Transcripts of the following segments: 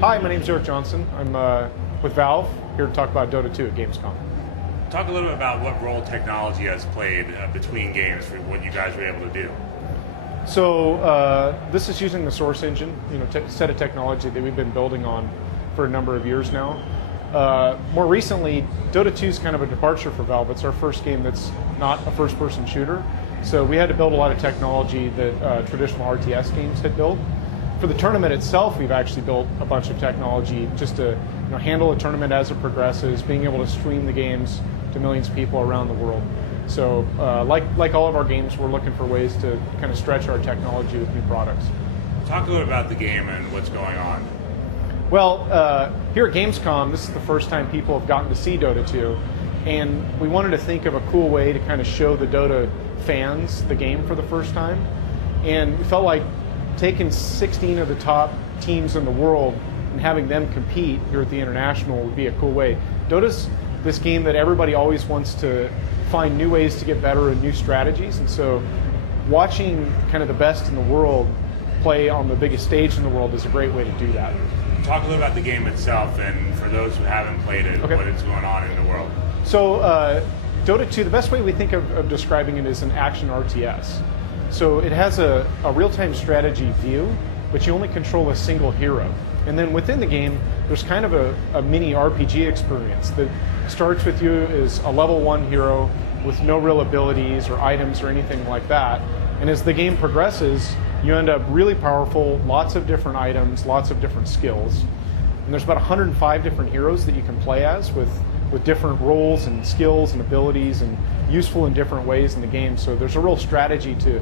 Hi, my name is Erik Johnson. I'm with Valve, here to talk about Dota 2 at Gamescom. Talk a little bit about what role technology has played between games for what you guys were able to do. So this is using the Source engine, set of technology that we've been building on for a number of years now. More recently, Dota 2 is kind of a departure for Valve. It's our first game that's not a first-person shooter. So we had to build a lot of technology that traditional RTS games had built. For the tournament itself, we've actually built a bunch of technology just to handle a tournament as it progresses, being able to stream the games to millions of people around the world. So like all of our games, we're looking for ways to kind of stretch our technology with new products. Talk a little about the game and what's going on. Well, here at Gamescom, this is the first time people have gotten to see Dota 2, and we wanted to think of a cool way to kind of show the Dota fans the game for the first time. And we felt like taking 16 of the top teams in the world and having them compete here at the International would be a cool way. Dota's this game that everybody always wants to find new ways to get better and new strategies, and so watching kind of the best in the world play on the biggest stage in the world is a great way to do that. Talk a little about the game itself, and for those who haven't played it, what is going on in the world. So Dota 2, the best way we think of describing it is an action RTS. So it has a real-time strategy view, but you only control a single hero. And then within the game, there's kind of a mini RPG experience that starts with you as a level 1 hero with no real abilities or items or anything like that. And as the game progresses, you end up really powerful, lots of different items, lots of different skills. And there's about 105 different heroes that you can play as with different roles and skills and abilities and useful in different ways in the game. So there's a real strategy to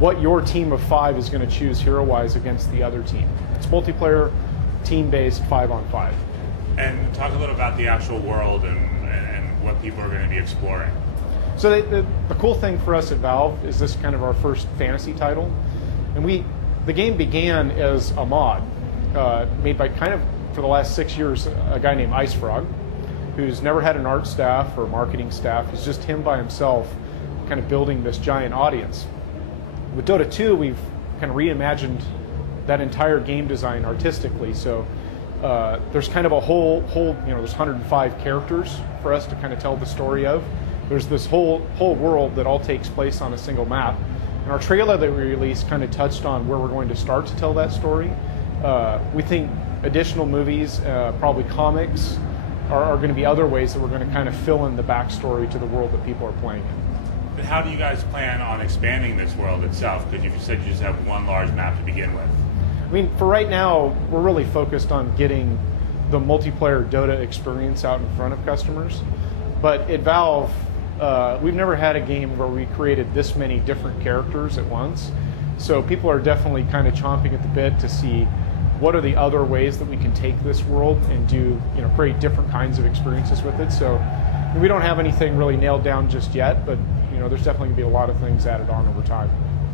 what your team of 5 is going to choose hero-wise against the other team. It's multiplayer, team-based, 5-on-5. And talk a little about the actual world and what people are going to be exploring. So the cool thing for us at Valve is this is kind of our first fantasy title. And the game began as a mod made by kind of, for the last 6 years, a guy named IceFrog, who's never had an art staff or marketing staff. It's just him by himself kind of building this giant audience. With Dota 2, we've kind of reimagined that entire game design artistically. So there's kind of a whole there's 105 characters for us to kind of tell the story of. There's this whole world that all takes place on a single map. And our trailer that we released kind of touched on where we're going to start to tell that story. We think additional movies, probably comics, are going to be other ways that we're going to kind of fill in the backstory to the world that people are playing in. But how do you guys plan on expanding this world itself? Because you said you just have one large map to begin with. I mean, for right now, we're really focused on getting the multiplayer Dota experience out in front of customers. But at Valve, we've never had a game where we created this many different characters at once. So people are definitely kind of chomping at the bit to see what are the other ways that we can take this world and do, create different kinds of experiences with it. So we don't have anything really nailed down just yet, but there's definitely going to be a lot of things added on over time.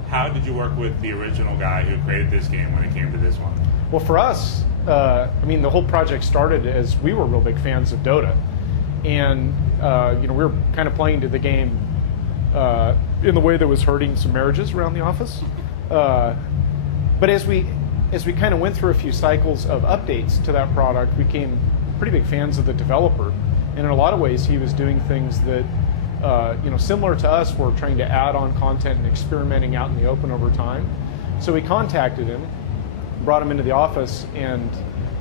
How did you work with the original guy who created this game when it came to this one? Well, for us, the whole project started as we were real big fans of Dota. And, we were kind of playing to the game in the way that was hurting some marriages around the office. But as we kind of went through a few cycles of updates to that product, we became pretty big fans of the developer. And in a lot of ways, he was doing things that, similar to us, were trying to add on content and experimenting out in the open over time. So we contacted him, brought him into the office, and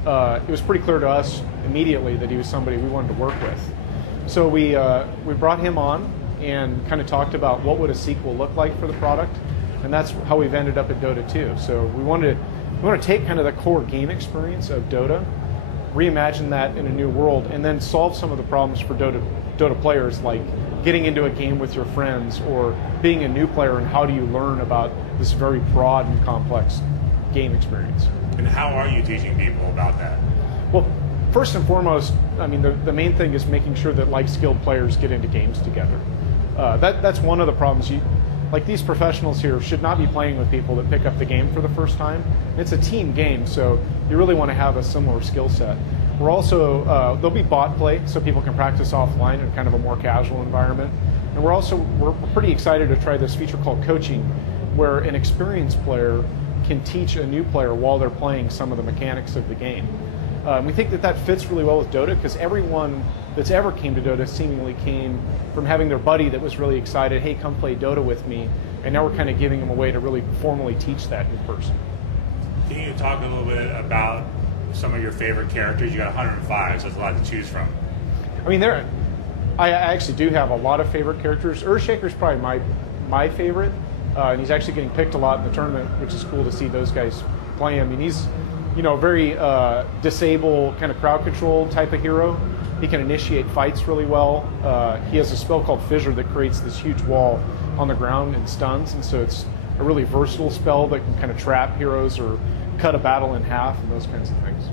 it was pretty clear to us immediately that he was somebody we wanted to work with. So we brought him on and kind of talked about what would a sequel look like for the product, and that's how we've ended up at Dota 2. So we want to take kind of the core game experience of Dota, reimagine that in a new world, and then solve some of the problems for Dota players, like getting into a game with your friends or being a new player, and how do you learn about this very broad and complex game experience. And how are you teaching people about that? Well, first and foremost, the main thing is making sure that like-skilled players get into games together. That's one of the problems. These professionals here should not be playing with people that pick up the game for the first time. It's a team game, so you really want to have a similar skill set. We're also, there'll be bot play, so people can practice offline in kind of a more casual environment. And we're pretty excited to try this feature called coaching, where an experienced player can teach a new player while they're playing some of the mechanics of the game. We think that fits really well with Dota because everyone that's ever came to Dota seemingly came from having their buddy that was really excited, hey, come play Dota with me, and now we're kind of giving them a way to really formally teach that in person. Can you talk a little bit about some of your favorite characters? You got 105, so that's a lot to choose from. I mean, I actually do have a lot of favorite characters. Earthshaker's probably my favorite, and he's actually getting picked a lot in the tournament, which is cool to see those guys play him. I mean, he's very disable, kind of crowd control type of hero. He can initiate fights really well. He has a spell called Fissure that creates this huge wall on the ground and stuns, and so it's a really versatile spell that can kind of trap heroes or cut a battle in half and those kinds of things.